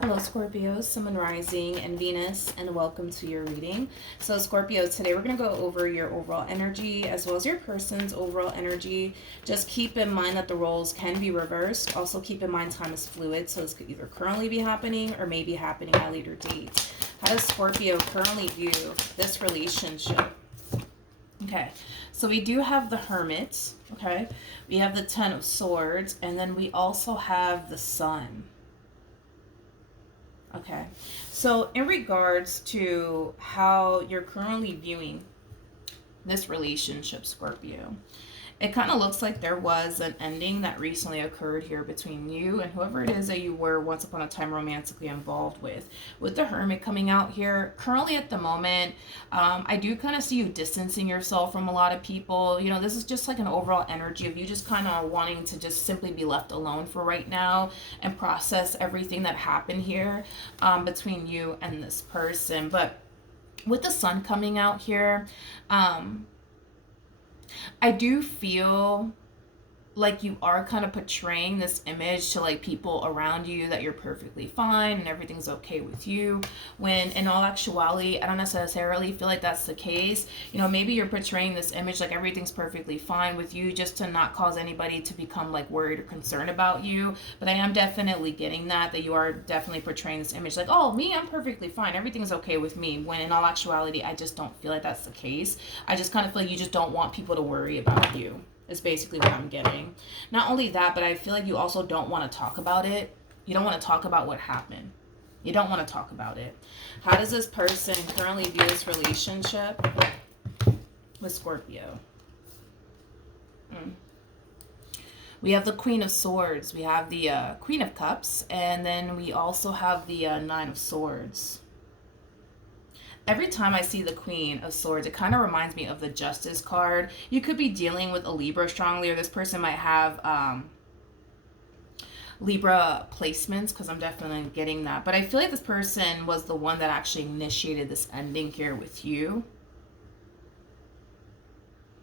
Hello, Scorpio, Sun, Moon, Rising, and Venus, and welcome to your reading. So, Scorpio, today we're going to go over your overall energy as well as your person's overall energy. Just keep in mind that the roles can be reversed. Also, keep in mind time is fluid, so this could either currently be happening or may be happening at a later date. How does Scorpio currently view this relationship? Okay, so we do have the Hermit, okay? We have the Ten of Swords, and then we also have the Sun. Okay, so in regards to how you're currently viewing this relationship, Scorpio, it kind of looks like there was an ending that recently occurred here between you and whoever it is that you were once upon a time romantically involved with. With the Hermit coming out here, currently at the moment, I do kind of see you distancing yourself from a lot of people. You know, this is just like an overall energy of you just kind of wanting to just simply be left alone for right now and process everything that happened here between you and this person. But with the Sun coming out here, I do feel like you are kind of portraying this image to like people around you that you're perfectly fine and everything's okay with you, when in all actuality I don't necessarily feel like that's the case. You know, maybe you're portraying this image like everything's perfectly fine with you just to not cause anybody to become like worried or concerned about you. But I am definitely getting that you are definitely portraying this image like, oh, me, I'm perfectly fine, everything's okay with me, when in all actuality I just don't feel like that's the case. I just kind of feel like you just don't want people to worry about you is basically what I'm getting. Not only that, but I feel like you also don't want to talk about it. You don't want to talk about what happened. You don't want to talk about it. How does this person currently view this relationship with Scorpio? We have the Queen of Swords. We have the Queen of Cups. And then we also have the Nine of Swords. Every time I see the Queen of Swords, it kind of reminds me of the Justice card. You could be dealing with a Libra strongly, or this person might have Libra placements, because I'm definitely getting that. But I feel like this person was the one that actually initiated this ending here with you.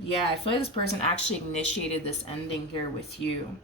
Yeah, I feel like this person actually initiated this ending here with you.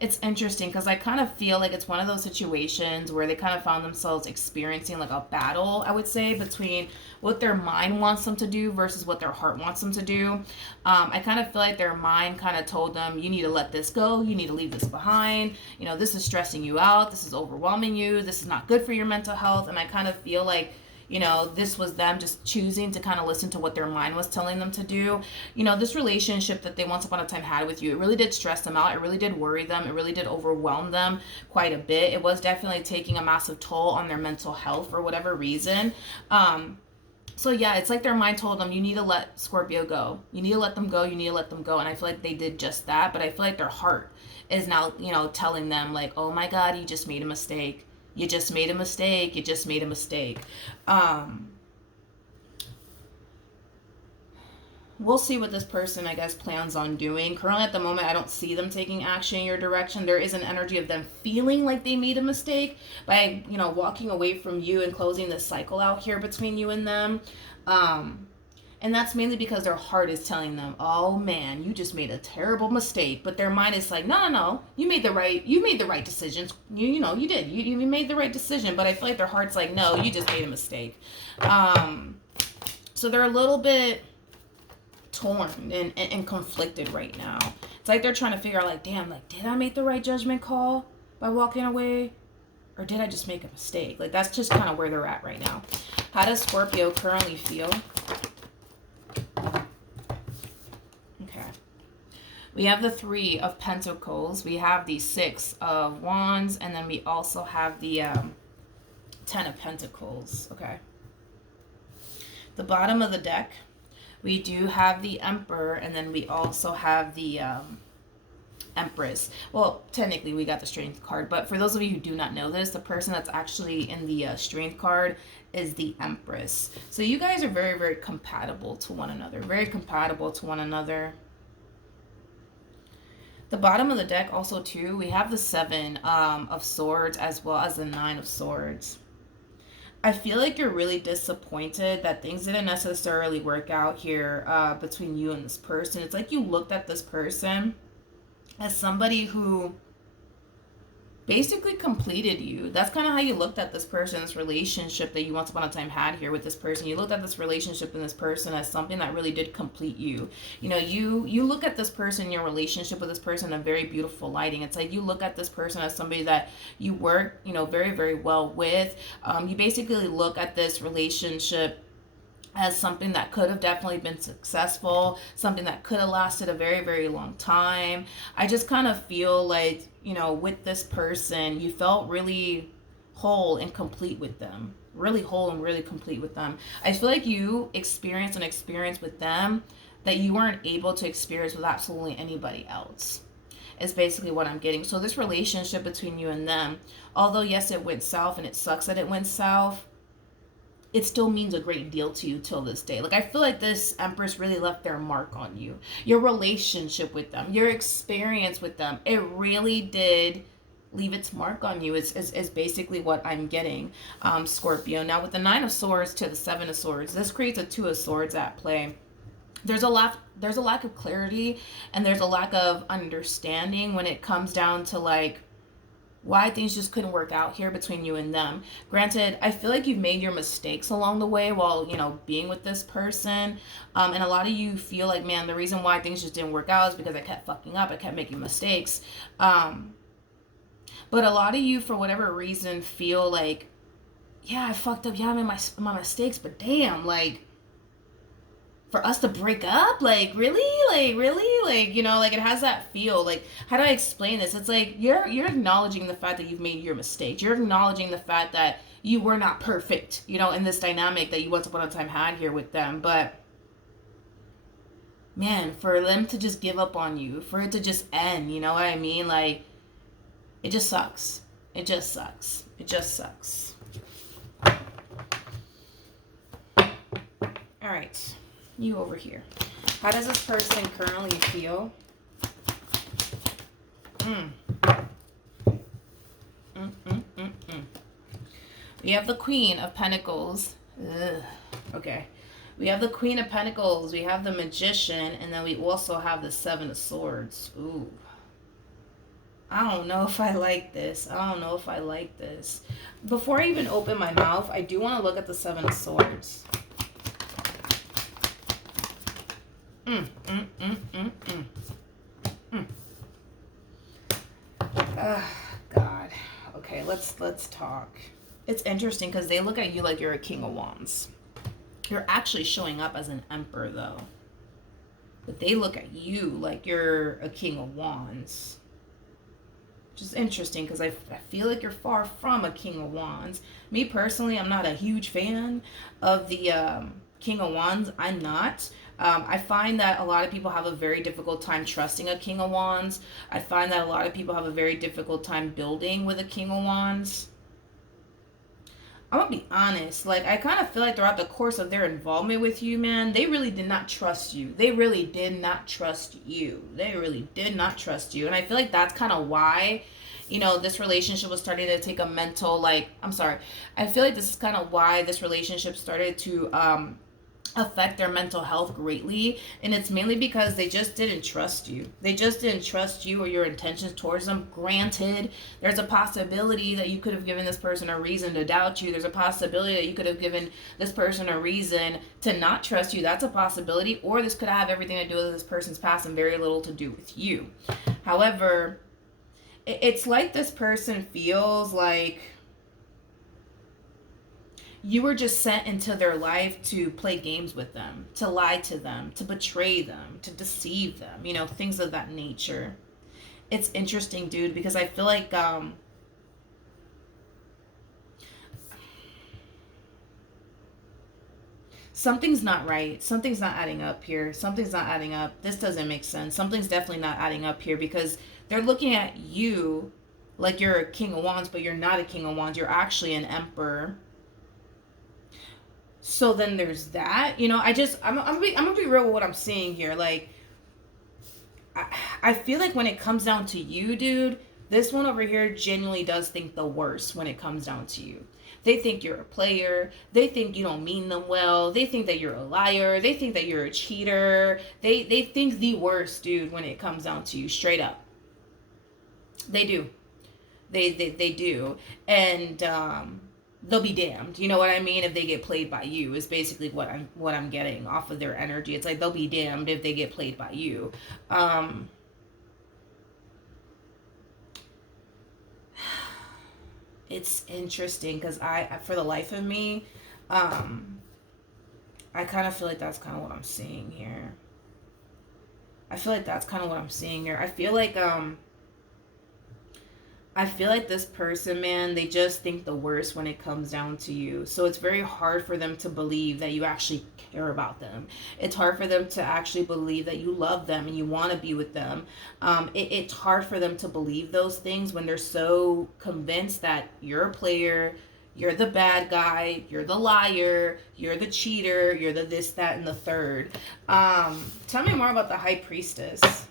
It's interesting because I kind of feel like it's one of those situations where they kind of found themselves experiencing like a battle, I would say, between what their mind wants them to do versus what their heart wants them to do. I kind of feel like their mind kind of told them, you need to let this go, you need to leave this behind, you know, this is stressing you out, this is overwhelming you, this is not good for your mental health. And I kind of feel like, you know, this was them just choosing to kind of listen to what their mind was telling them to do. You know, this relationship that they once upon a time had with you, it really did stress them out. It really did worry them. It really did overwhelm them quite a bit. It was definitely taking a massive toll on their mental health for whatever reason. So yeah, it's like their mind told them, you need to let Scorpio go. You need to let them go. You need to let them go. And I feel like they did just that. But I feel like their heart is now, you know, telling them like, oh my God, you just made a mistake. You just made a mistake. You just made a mistake. We'll see what this person, I guess, plans on doing. Currently, at the moment, I don't see them taking action in your direction. There is an energy of them feeling like they made a mistake by, you know, walking away from you and closing this cycle out here between you and them. And that's mainly because their heart is telling them, oh man, you just made a terrible mistake. But their mind is like, no, you made the right decisions. You know, you did. You made the right decision. But I feel like their heart's like, no, you just made a mistake. So they're a little bit torn and conflicted right now. It's like they're trying to figure out like, damn, like, did I make the right judgment call by walking away? Or did I just make a mistake? Like, that's just kind of where they're at right now. How does Scorpio currently feel? Okay. We have the Three of Pentacles. We have the Six of Wands. And then we also have the Ten of Pentacles. Okay. The bottom of the deck, we do have the Emperor. And then we also have the Empress. Well, technically we got the Strength card. But for those of you who do not know this, the person that's actually in the Strength card is the Empress. So you guys are very, very compatible to one another. Very compatible to one another. The bottom of the deck also too, we have the Seven of Swords as well as the Nine of Swords. I feel like you're really disappointed that things didn't necessarily work out here between you and this person. It's like you looked at this person as somebody who basically completed you. That's kind of how you looked at this person, this relationship that you once upon a time had here with this person. You looked at this relationship and this person as something that really did complete you. You know, you look at this person, your relationship with this person, in a very beautiful lighting. It's like you look at this person as somebody that you work, you know, very, very well with. You basically look at this relationship as something that could have definitely been successful, something that could have lasted a very, very long time. I just kind of feel like, you know, with this person, you felt really whole and complete with them. Really whole and really complete with them. I feel like you experienced an experience with them that you weren't able to experience with absolutely anybody else. Is basically what I'm getting. So this relationship between you and them, although yes, it went south and it sucks that it went south, it still means a great deal to you till this day. Like, I feel like this Empress really left their mark on you. Your relationship with them, your experience with them, it really did leave its mark on you is basically what I'm getting, Scorpio. Now, with the Nine of Swords to the Seven of Swords, this creates a Two of Swords at play. There's a lack of clarity, and there's a lack of understanding when it comes down to, like, why things just couldn't work out here between you and them. Granted, I feel like you've made your mistakes along the way while, you know, being with this person. And a lot of you feel like, man, the reason why things just didn't work out is because I kept fucking up. I kept making mistakes. But a lot of you, for whatever reason, feel like, yeah, I fucked up. Yeah, I made my mistakes. But damn, like, for us to break up, like, really, like, you know, like, it has that feel. Like, how do I explain this? It's like you're acknowledging the fact that you've made your mistakes. You're acknowledging the fact that you were not perfect, you know, in this dynamic that you once upon a time had here with them. But man, for them to just give up on you, for it to just end, you know what I mean? Like, it just sucks. It just sucks. It just sucks. All right. You over here. How does this person currently feel? We have the Queen of Pentacles. Ugh. Okay. We have the Queen of Pentacles. We have the Magician. And then we also have the Seven of Swords. Ooh. I don't know if I like this. I don't know if I like this. Before I even open my mouth, I do want to look at the Seven of Swords. God. Okay, let's talk. It's interesting because they look at you like you're a King of Wands. You're actually showing up as an Emperor, though. But they look at you like you're a King of Wands. Which is interesting because I feel like you're far from a King of Wands. Me personally, I'm not a huge fan of the King of Wands. I'm not. I find that a lot of people have a very difficult time trusting a King of Wands. I find that a lot of people have a very difficult time building with a King of Wands. I'm gonna be honest, like, I kind of feel like throughout the course of their involvement with you, man, they really did not trust you. They really did not trust you. They really did not trust you. And I feel like that's kind of why, you know, this relationship was starting to take a mental, like, I feel like this is kind of why this relationship started to affect their mental health greatly, and it's mainly because they just didn't trust you. They just didn't trust you or your intentions towards them. Granted, there's a possibility that you could have given this person a reason to doubt you. There's a possibility that you could have given this person a reason to not trust you. That's a possibility. Or this could have everything to do with this person's past and very little to do with you. However, it's like this person feels like you were just sent into their life to play games with them, to lie to them, to betray them, to deceive them, you know, things of that nature. It's interesting, dude, because I feel like something's not right. Something's not adding up here. Something's not adding up. This doesn't make sense. Something's definitely not adding up here because they're looking at you like you're a King of Wands, but you're not a King of Wands. You're actually an Emperor. So then there's that, you know. I'm gonna be real with what I'm seeing here. Like, I feel like when it comes down to you, dude, this one over here genuinely does think the worst when it comes down to you. They think you're a player. They think you don't mean them well. They think that you're a liar. They think that you're a cheater. They think the worst, dude, when it comes down to you, straight up. They do. They do. And they'll be damned. You know what I mean? If they get played by you is basically what I'm getting off of their energy. It's like they'll be damned if they get played by you. It's interesting because for the life of me, I kind of feel like that's kind of what I'm seeing here. I feel like that's kind of what I'm seeing here. I feel like this person, man, they just think the worst when it comes down to you. So it's very hard for them to believe that you actually care about them. It's hard for them to actually believe that you love them and you want to be with them. It's hard for them to believe those things when they're so convinced that you're a player, you're the bad guy, you're the liar, you're the cheater, you're the this, that, and the third. Tell me more about the High Priestess.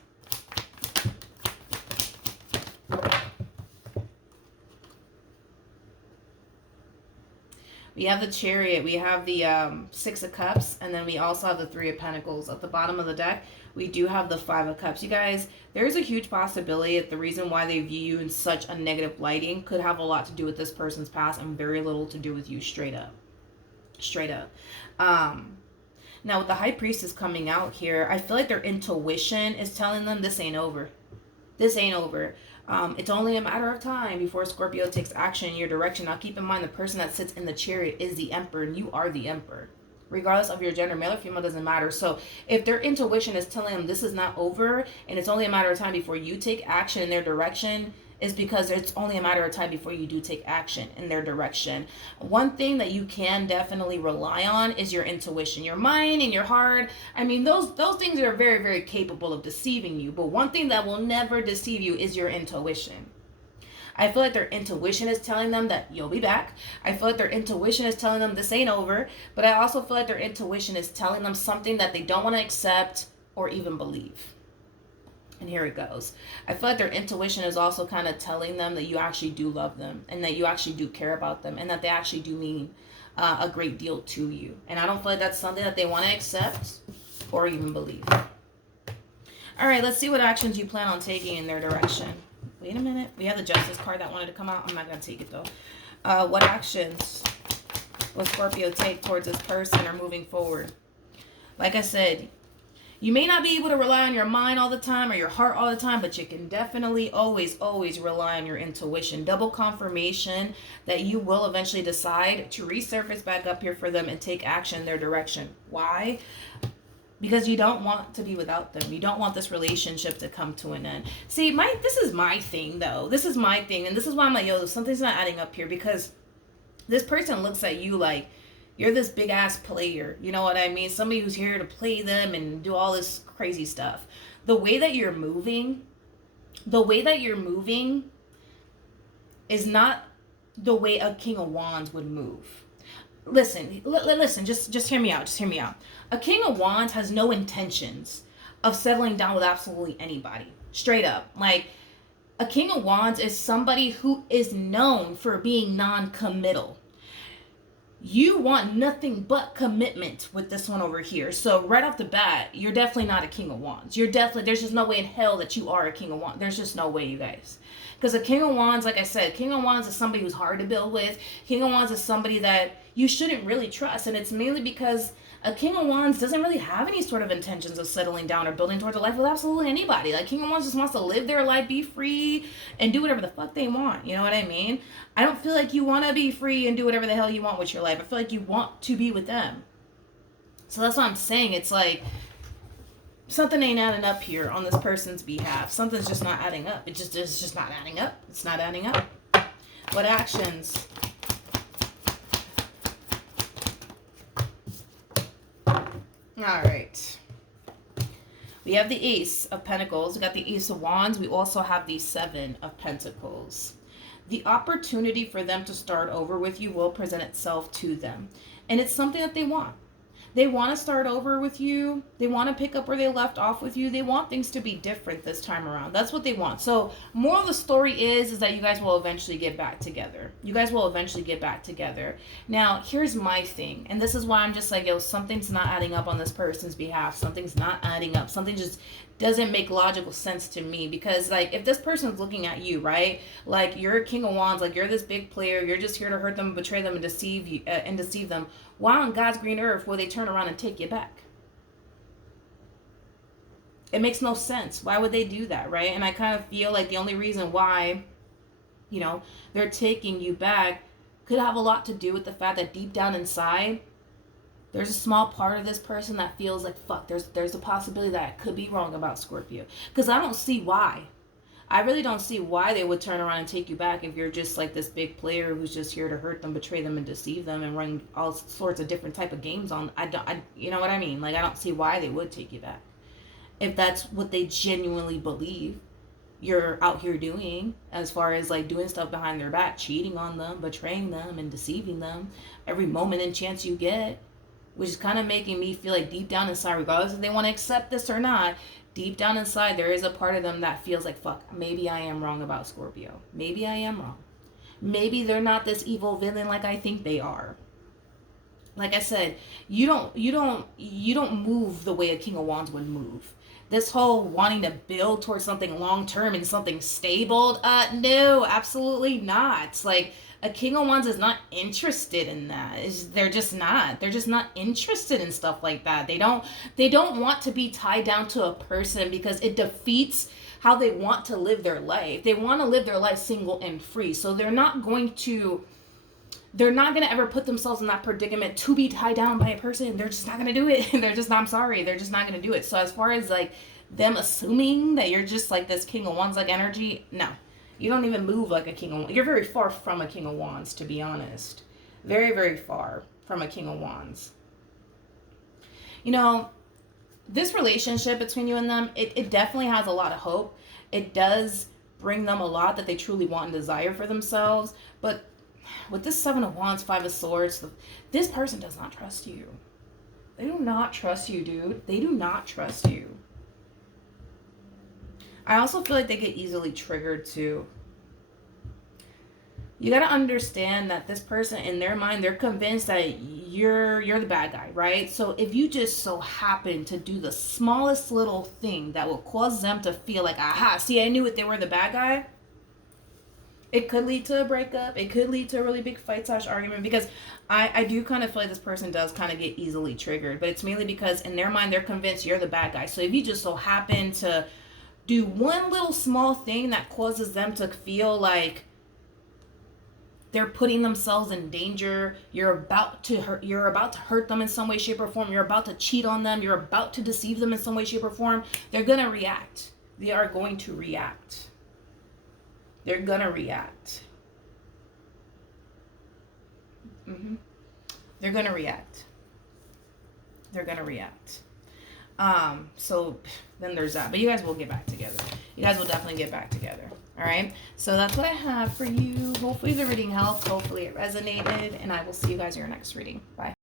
We have the Chariot, we have the Six of Cups, and then we also have the Three of Pentacles. At the bottom of the deck, we do have the Five of Cups. You guys, there's a huge possibility that the reason why they view you in such a negative lighting could have a lot to do with this person's past and very little to do with you, straight up. Straight up. Now, with the High Priestess coming out here, I feel like their intuition is telling them this ain't over. This ain't over. It's only a matter of time before Scorpio takes action in your direction. Now, keep in mind, the person that sits in the Chariot is the Emperor, and you are the Emperor. Regardless of your gender, male or female, doesn't matter. So if their intuition is telling them this is not over, and it's only a matter of time before you take action in their direction, is because it's only a matter of time before you do take action in their direction. One thing that you can definitely rely on is your intuition, your mind and your heart. I mean, those things are very, very capable of deceiving you. But one thing that will never deceive you is your intuition. I feel like their intuition is telling them that you'll be back. I feel like their intuition is telling them this ain't over. But I also feel like their intuition is telling them something that they don't want to accept or even believe. And here it goes. I feel like their intuition is also kind of telling them that you actually do love them and that you actually do care about them and that they actually do mean a great deal to you. And I don't feel like that's something that they want to accept or even believe. All right, let's see what actions you plan on taking in their direction. Wait a minute. We have the Justice card that wanted to come out. I'm not going to take it, though. What actions will Scorpio take towards this person or moving forward? Like I said, you may not be able to rely on your mind all the time or your heart all the time, but you can definitely always rely on your intuition. Double confirmation that you will eventually decide to resurface back up here for them and take action in their direction. Why? Because you don't want to be without them. You don't want this relationship to come to an end. See, this is my thing, though. This is my thing, and this is why I'm like, yo, something's not adding up here, because this person looks at you like you're this big ass player, you know what I mean? Somebody who's here to play them and do all this crazy stuff. The way that you're moving is not the way a King of Wands would move. Listen, just hear me out. Just hear me out. A King of Wands has no intentions of settling down with absolutely anybody. Straight up. Like, a King of Wands is somebody who is known for being non-committal. You want nothing but commitment with this one over here. So right off the bat, you're definitely not a King of Wands. There's just no way in hell that you are a King of Wands. There's just no way, you guys. Because a King of Wands, like I said, King of Wands is somebody who's hard to build with. King of Wands is somebody that you shouldn't really trust. And it's mainly because a King of Wands doesn't really have any sort of intentions of settling down or building towards a life with absolutely anybody. Like, King of Wands just wants to live their life, be free, and do whatever the fuck they want. You know what I mean? I don't feel like you want to be free and do whatever the hell you want with your life. I feel like you want to be with them. So that's what I'm saying. It's like, something ain't adding up here on this person's behalf. Something's just not adding up. It's just not adding up. It's not adding up. What actions? All right. We have the Ace of Pentacles. We got the Ace of Wands. We also have the Seven of Pentacles. The opportunity for them to start over with you will present itself to them. And it's something that they want. They want to start over with you. They want to pick up where they left off with you. They want things to be different this time around. That's what they want. So, moral of the story is that you guys will eventually get back together. You guys will eventually get back together. Now, here's my thing. And this is why I'm just like, yo, something's not adding up on this person's behalf. Something's not adding up. Something just doesn't make logical sense to me, because like if this person's looking at you, right, like you're a king of wands, like you're this big player, you're just here to hurt them, betray them, and deceive them, why on God's green earth will they turn around and take you back? It makes no sense. Why would they do that, right? And I kind of feel like the only reason why, you know, they're taking you back could have a lot to do with the fact that deep down inside, there's a small part of this person that feels like, fuck, there's a possibility that I could be wrong about Scorpio. Because I don't see why. I really don't see why they would turn around and take you back if you're just like this big player who's just here to hurt them, betray them, and deceive them, and run all sorts of different type of games on. You know what I mean? Like, I don't see why they would take you back. If that's what they genuinely believe you're out here doing, as far as like doing stuff behind their back, cheating on them, betraying them, and deceiving them every moment and chance you get. Which is kind of making me feel like deep down inside, regardless if they want to accept this or not, deep down inside, there is a part of them that feels like, fuck, maybe I am wrong about Scorpio. Maybe I am wrong. Maybe they're not this evil villain like I think they are. Like I said, you don't move the way a King of Wands would move. This whole wanting to build towards something long-term and something stable, no, absolutely not. Like, a King of Wands is not interested in that. They're just not. They're just not interested in stuff like that. They don't want to be tied down to a person, because it defeats how they want to live their life. They want to live their life single and free. So they're not going to ever put themselves in that predicament to be tied down by a person. They're just not going to do it. They're just not, I'm sorry. They're just not going to do it. So as far as like them assuming that you're just like this King of Wands like energy, no. You don't even move like a King of Wands. You're very far from a King of Wands, to be honest. Very, very far from a King of Wands. You know, this relationship between you and them, it definitely has a lot of hope. It does bring them a lot that they truly want and desire for themselves. But with this Seven of Wands, Five of Swords, this person does not trust you. They do not trust you, dude. They do not trust you. I also feel like they get easily triggered too. You got to understand that this person, in their mind, they're convinced that you're the bad guy, right? So if you just so happen to do the smallest little thing that will cause them to feel like, aha, see, I knew it, they were the bad guy, it could lead to a breakup. It could lead to a really big fight / argument, because I do kind of feel like this person does kind of get easily triggered, but it's mainly because in their mind, they're convinced you're the bad guy. So if you just so happen to do one little small thing that causes them to feel like they're putting themselves in danger, you're about to hurt them in some way, shape, or form, you're about to cheat on them, you're about to deceive them in some way, shape, or form, they're going to react. They are going to react. They're going to react. They're going to react. They're going to react. So then there's that. But you guys will get back together. You guys will definitely get back together. All right. So that's what I have for you. Hopefully the reading helped. Hopefully it resonated. And I will see you guys in your next reading. Bye.